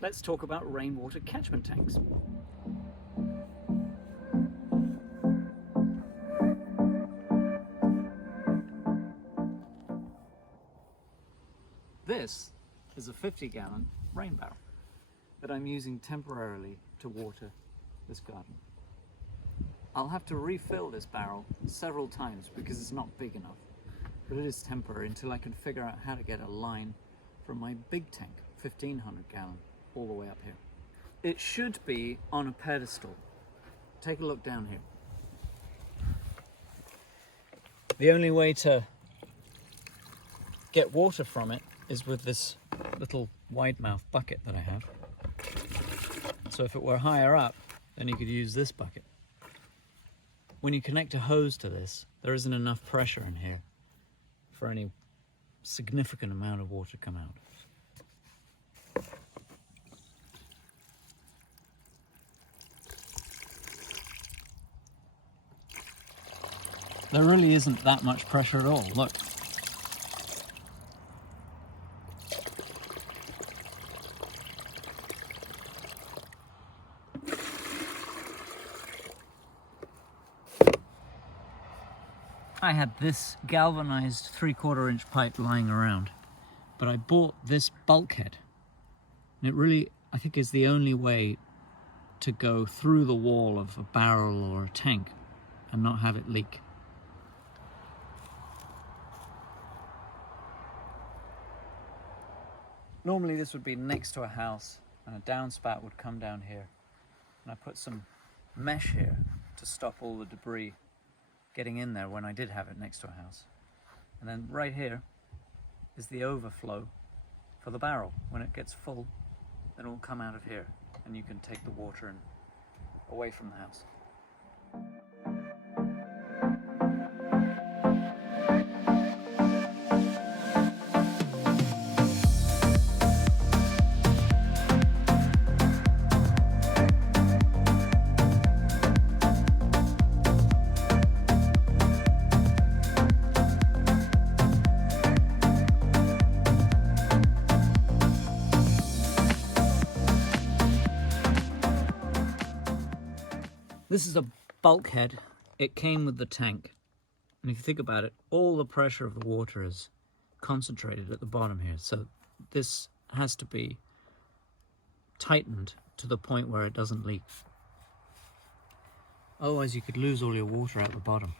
let's talk about rainwater catchment tanks. This is a 50-gallon rain barrel that I'm using temporarily to water this garden. I'll have to refill this barrel several times because it's not big enough, but it is temporary until I can figure out how to get a line from my big tank, 1500-gallon, all the way up here. It should be on a pedestal. Take a look down here. The only way to get water from it is with this little wide mouth bucket that I have. So if it were higher up, then you could use this bucket. When you connect a hose to this, there isn't enough pressure in here for any significant amount of water to come out. There really isn't that much pressure at all, look. I had this galvanized 3/4 inch pipe lying around, but I bought this bulkhead, and it really, I think, is the only way to go through the wall of a barrel or a tank and not have it leak. Normally this would be next to a house and a downspout would come down here, and I put some mesh here to stop all the debris getting in there when I did have it next to a house. And then right here is the overflow for the barrel. When it gets full, then it will come out of here and you can take the water away from the house. This is a bulkhead. It came with the tank. And if you think about it, all the pressure of the water is concentrated at the bottom here. So this has to be tightened to the point where it doesn't leak. Otherwise you could lose all your water at the bottom.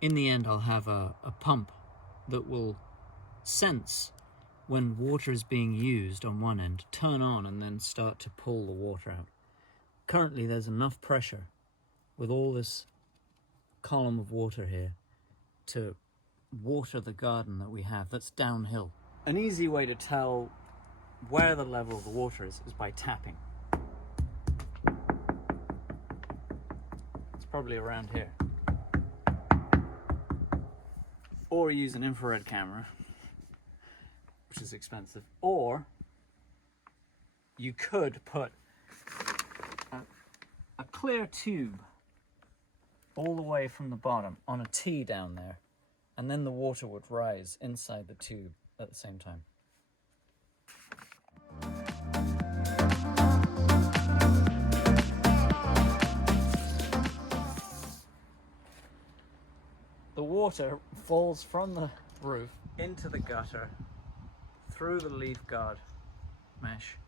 In the end, I'll have a pump that will sense when water is being used on one end, turn on and then start to pull the water out. Currently there's enough pressure with all this column of water here to water the garden that we have that's downhill. An easy way to tell where the level of the water is by tapping. It's probably around here. Or use an infrared camera, which is expensive. Or you could put a clear tube all the way from the bottom on a T down there, and then the water would rise inside the tube at the same time. The water falls from the roof into the gutter, through the leaf guard mesh,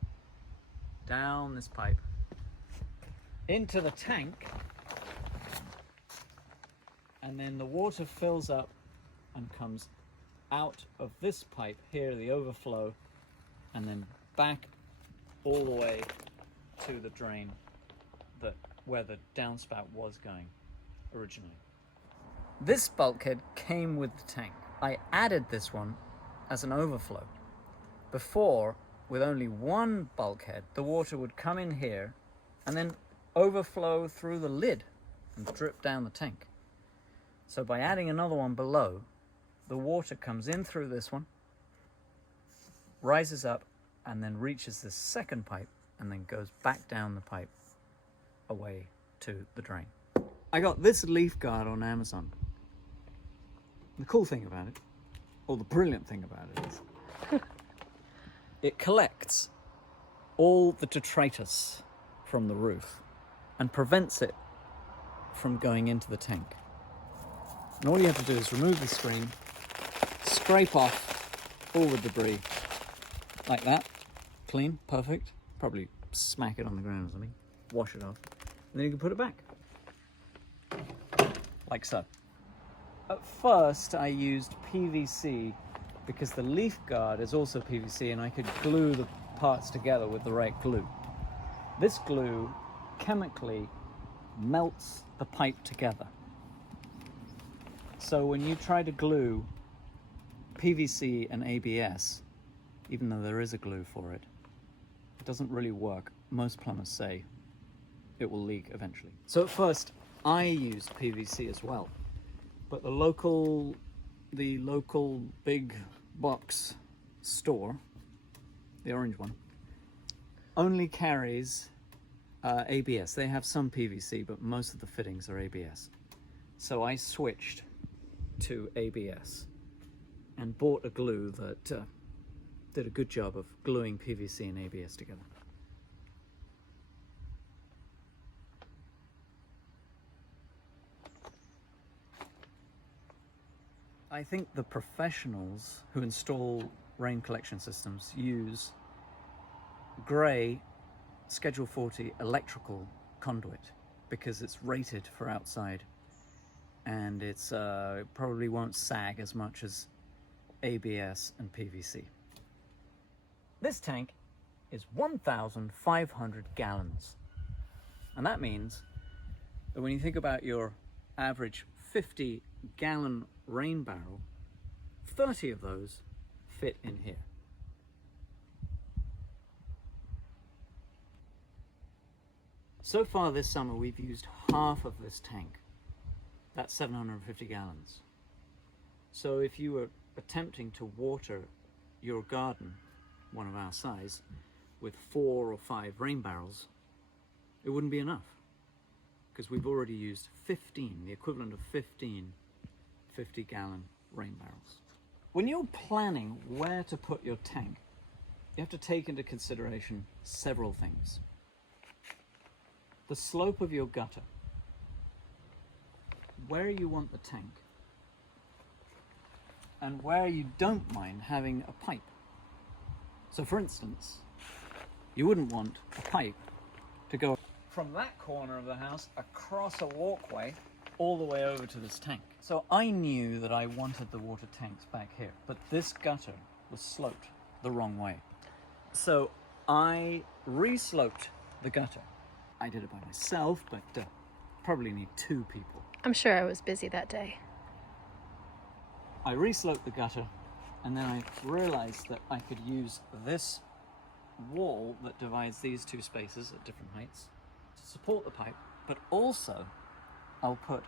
down this pipe, into the tank, and then the water fills up and comes out of this pipe here, the overflow, and then back all the way to the drain where the downspout was going originally. This bulkhead came with the tank. I added this one as an overflow. Before, with only one bulkhead, the water would come in here and then overflow through the lid and drip down the tank. So by adding another one below, the water comes in through this one, rises up, and then reaches the second pipe and then goes back down the pipe away to the drain. I got this leaf guard on Amazon. The cool thing about it, or the brilliant thing about it, is it collects all the detritus from the roof and prevents it from going into the tank. And all you have to do is remove the screen, scrape off all the debris, like that, clean, perfect. Probably smack it on the ground or something, wash it off, and then you can put it back, like so. At first I used PVC because the leaf guard is also PVC and I could glue the parts together with the right glue. This glue chemically melts the pipe together. So when you try to glue PVC and ABS, even though there is a glue for it, it doesn't really work. Most plumbers say it will leak eventually. So at first I used PVC as well, but the local big box store, the orange one, only carries ABS. They have some PVC, but most of the fittings are ABS. So I switched to ABS and bought a glue that did a good job of gluing PVC and ABS together. I think the professionals who install rain collection systems use grey Schedule 40 electrical conduit because it's rated for outside, and it probably won't sag as much as ABS and PVC. This tank is 1,500 gallons, and that means that when you think about your average 50-gallon rain barrel, 30 of those fit in here. So far this summer we've used half of this tank. That's 750 gallons. So if you were attempting to water your garden, one of our size, with 4 or 5 rain barrels, it wouldn't be enough, because we've already used 15, the equivalent of 15 50-gallon rain barrels. When you're planning where to put your tank, you have to take into consideration several things. The slope of your gutter, where you want the tank, and where you don't mind having a pipe. So for instance, you wouldn't want a pipe to go from that corner of the house across a walkway all the way over to this tank. So I knew that I wanted the water tanks back here, but this gutter was sloped the wrong way. So I re-sloped the gutter. I did it by myself, but probably need 2 people. I'm sure I was busy that day. I re-sloped the gutter, and then I realized that I could use this wall that divides these 2 spaces at different heights to support the pipe, but also I'll put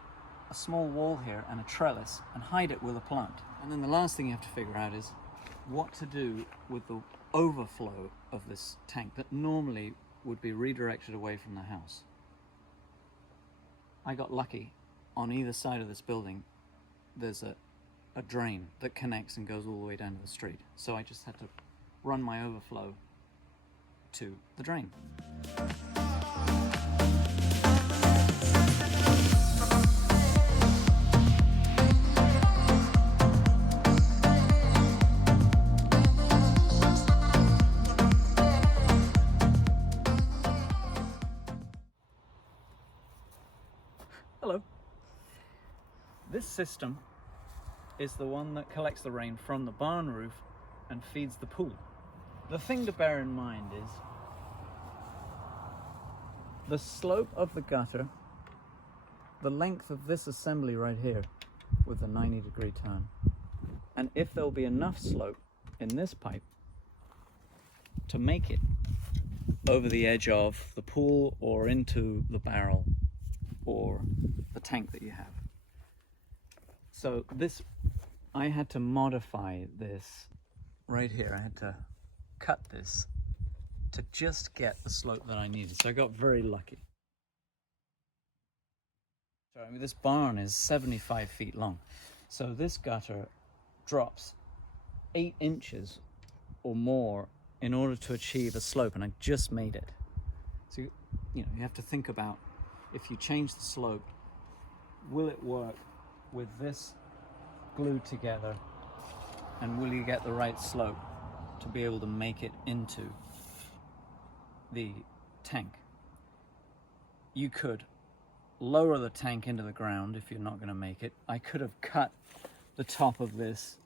a small wall here and a trellis and hide it with a plant. And then the last thing you have to figure out is what to do with the overflow of this tank that normally would be redirected away from the house. I got lucky. On either side of this building there's a drain that connects and goes all the way down to the street. So I just had to run my overflow to the drain. Hello. This system is the one that collects the rain from the barn roof and feeds the pool. The thing to bear in mind is the slope of the gutter, the length of this assembly right here with the 90-degree turn, and if there'll be enough slope in this pipe to make it over the edge of the pool or into the barrel or the tank that you have. So this, I had to modify this right here. I had to cut this to just get the slope that I needed. So I got very lucky. So, I mean, this barn is 75 feet long. So this gutter drops 8 inches or more in order to achieve a slope, and I just made it. So, you have to think about, if you change the slope, will it work with this glued together, and will you get the right slope to be able to make it into the tank? You could lower the tank into the ground if you're not going to make it. I could have cut the top of this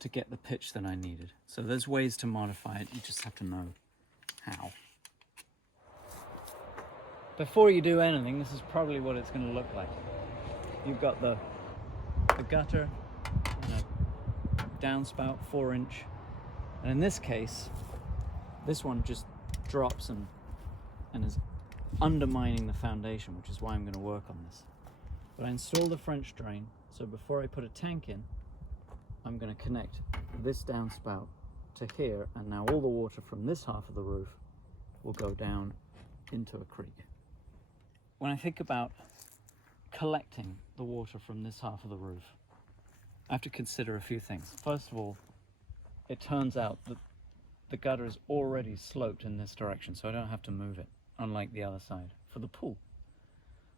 to get the pitch that I needed. So there's ways to modify it, you just have to know how. Before you do anything, this is probably what it's going to look like. You've got the gutter and a downspout 4-inch, and in this case this one just drops and is undermining the foundation, which is why I'm going to work on this. But I installed a French drain, so before I put a tank in, I'm going to connect this downspout to here, and now all the water from this half of the roof will go down into a creek. When I think about collecting the water from this half of the roof, I have to consider a few things. First of all, it turns out that the gutter is already sloped in this direction, so I don't have to move it, unlike the other side for the pool.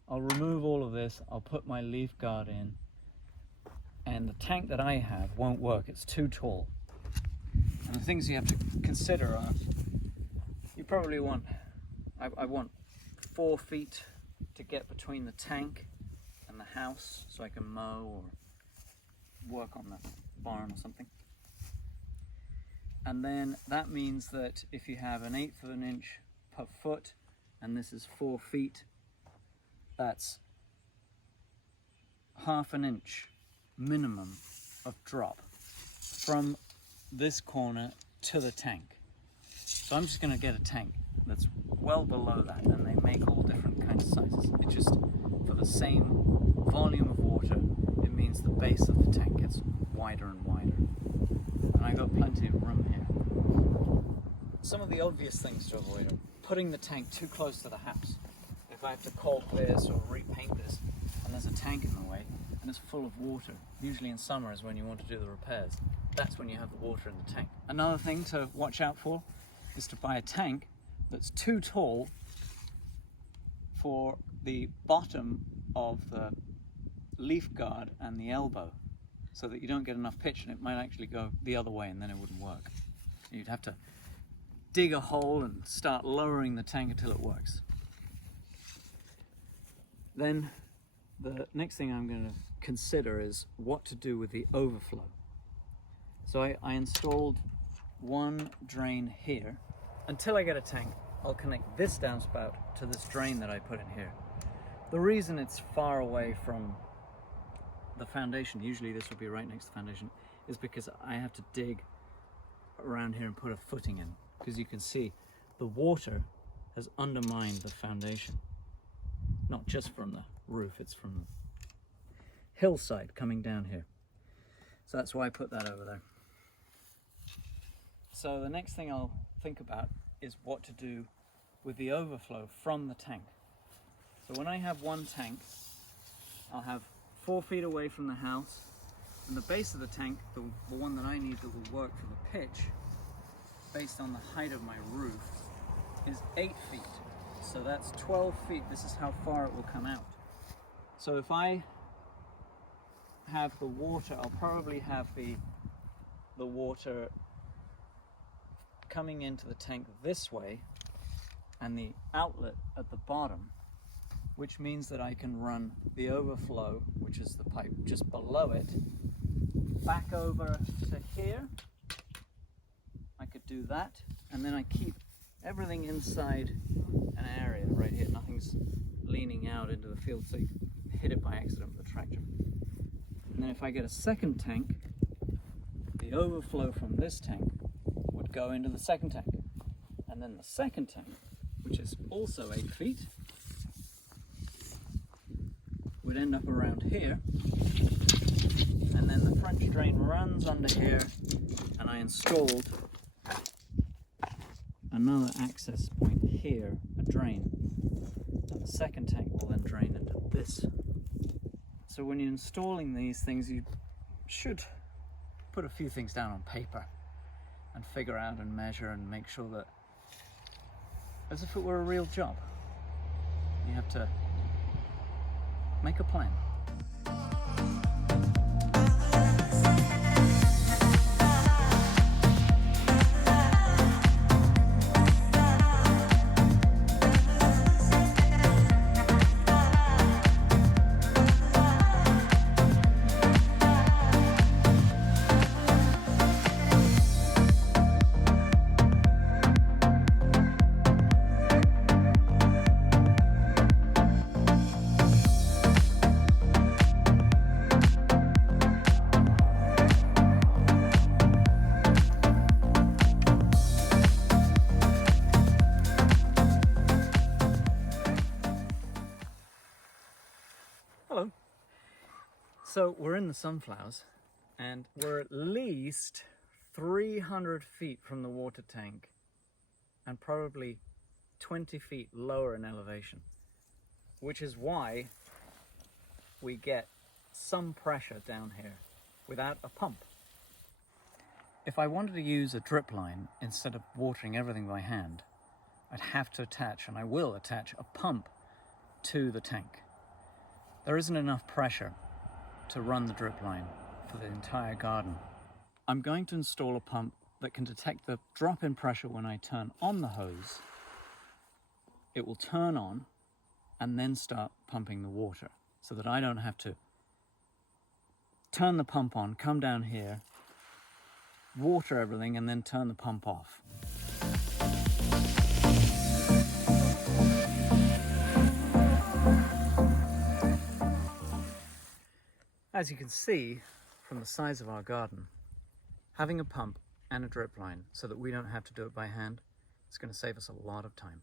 I'll remove all of this, I'll put my leaf guard in, and the tank that I have won't work, it's too tall. And the things you have to consider are, you probably want, I want 4 feet to get between the tank and the house so I can mow or work on the barn or something. And then that means that if you have 1/8 of an inch per foot, and this is 4 feet, that's 1/2 an inch minimum of drop from this corner to the tank. So I'm just going to get a tank that's well below that, and they make all different kinds of sizes. It just, for the same volume of water, it means the base of the tank gets wider and wider. And I got plenty of room here. Some of the obvious things to avoid are putting the tank too close to the house. If I have to caulk this or repaint this, and there's a tank in the way, and it's full of water, usually in summer is when you want to do the repairs, that's when you have the water in the tank. Another thing to watch out for is to buy a tank that's too tall for the bottom of the leaf guard and the elbow, so that you don't get enough pitch, and it might actually go the other way and then it wouldn't work. You'd have to dig a hole and start lowering the tank until it works. Then the next thing I'm going to consider is what to do with the overflow. So I installed one drain here. Until I get a tank, I'll connect this downspout to this drain that I put in here. The reason it's far away from the foundation, usually this would be right next to the foundation, is because I have to dig around here and put a footing in, because you can see the water has undermined the foundation. Not just from the roof, it's from the hillside coming down here. So that's why I put that over there. So the next thing I'll think about is what to do with the overflow from the tank. So when I have one tank, I'll have 4 feet away from the house, and the base of the tank, the one that I need that will work for the pitch, based on the height of my roof, is 8 feet. So that's 12 feet. This is how far it will come out. So if I have the water, I'll probably have the water coming into the tank this way and the outlet at the bottom, which means that I can run the overflow, which is the pipe just below it, back over to here. I could do that, and then I keep everything inside an area right here. Nothing's leaning out into the field, so you can hit it by accident with a tractor. And then if I get a second tank, the overflow from this tank would go into the second tank. And then the second tank, which is also 8 feet, would end up around here. And then the French drain runs under here, and I installed another access point here, a drain. And the second tank will then drain into this. So when you're installing these things, you should put a few things down on paper. and figure out and measure and make sure that, as if it were a real job, you have to make a plan. Hello. So we're in the sunflowers and we're at least 300 feet from the water tank and probably 20 feet lower in elevation, which is why we get some pressure down here without a pump. If I wanted to use a drip line instead of watering everything by hand, I'd have to attach, and I will attach, a pump to the tank. There isn't enough pressure to run the drip line for the entire garden. I'm going to install a pump that can detect the drop in pressure when I turn on the hose. It will turn on and then start pumping the water so that I don't have to turn the pump on, come down here, water everything and then turn the pump off. As you can see from the size of our garden, having a pump and a drip line so that we don't have to do it by hand, it's going to save us a lot of time.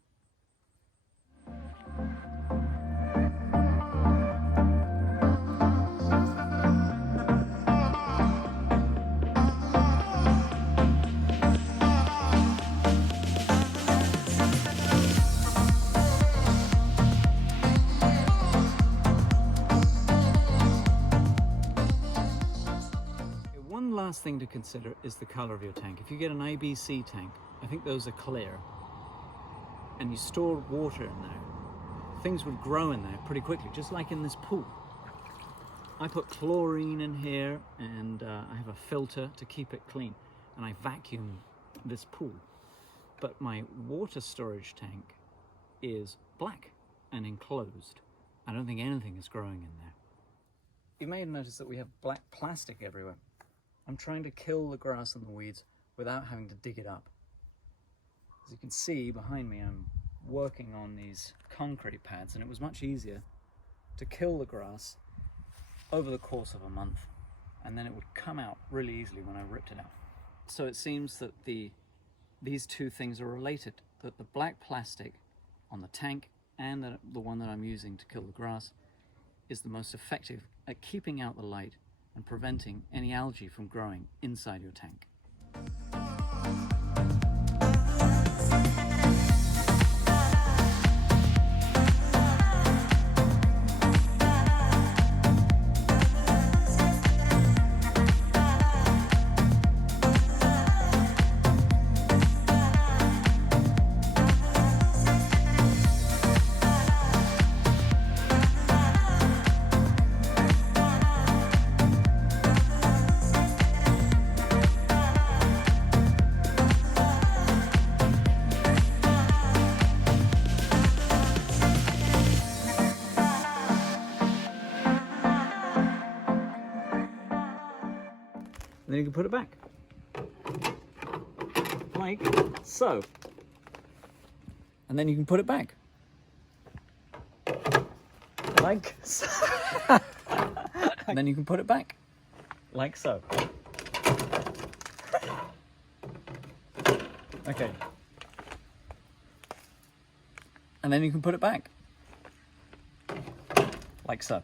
One last thing to consider is the color of your tank. If you get an ABC tank, I think those are clear, and you store water in there, things would grow in there pretty quickly, just like in this pool. I put chlorine in here and I have a filter to keep it clean, and I vacuum this pool. But my water storage tank is black and enclosed. I don't think anything is growing in there. You may have noticed that we have black plastic everywhere. I'm trying to kill the grass and the weeds without having to dig it up. As you can see behind me, I'm working on these concrete pads, and it was much easier to kill the grass over the course of a month, and then it would come out really easily when I ripped it out. So it seems that these two things are related, that the black plastic on the tank and the one that I'm using to kill the grass is the most effective at keeping out the light and preventing any algae from growing inside your tank. And then you can put it back, like so. And then you can put it back, like so. And then you can put it back, like so. Okay. And then you can put it back, like so.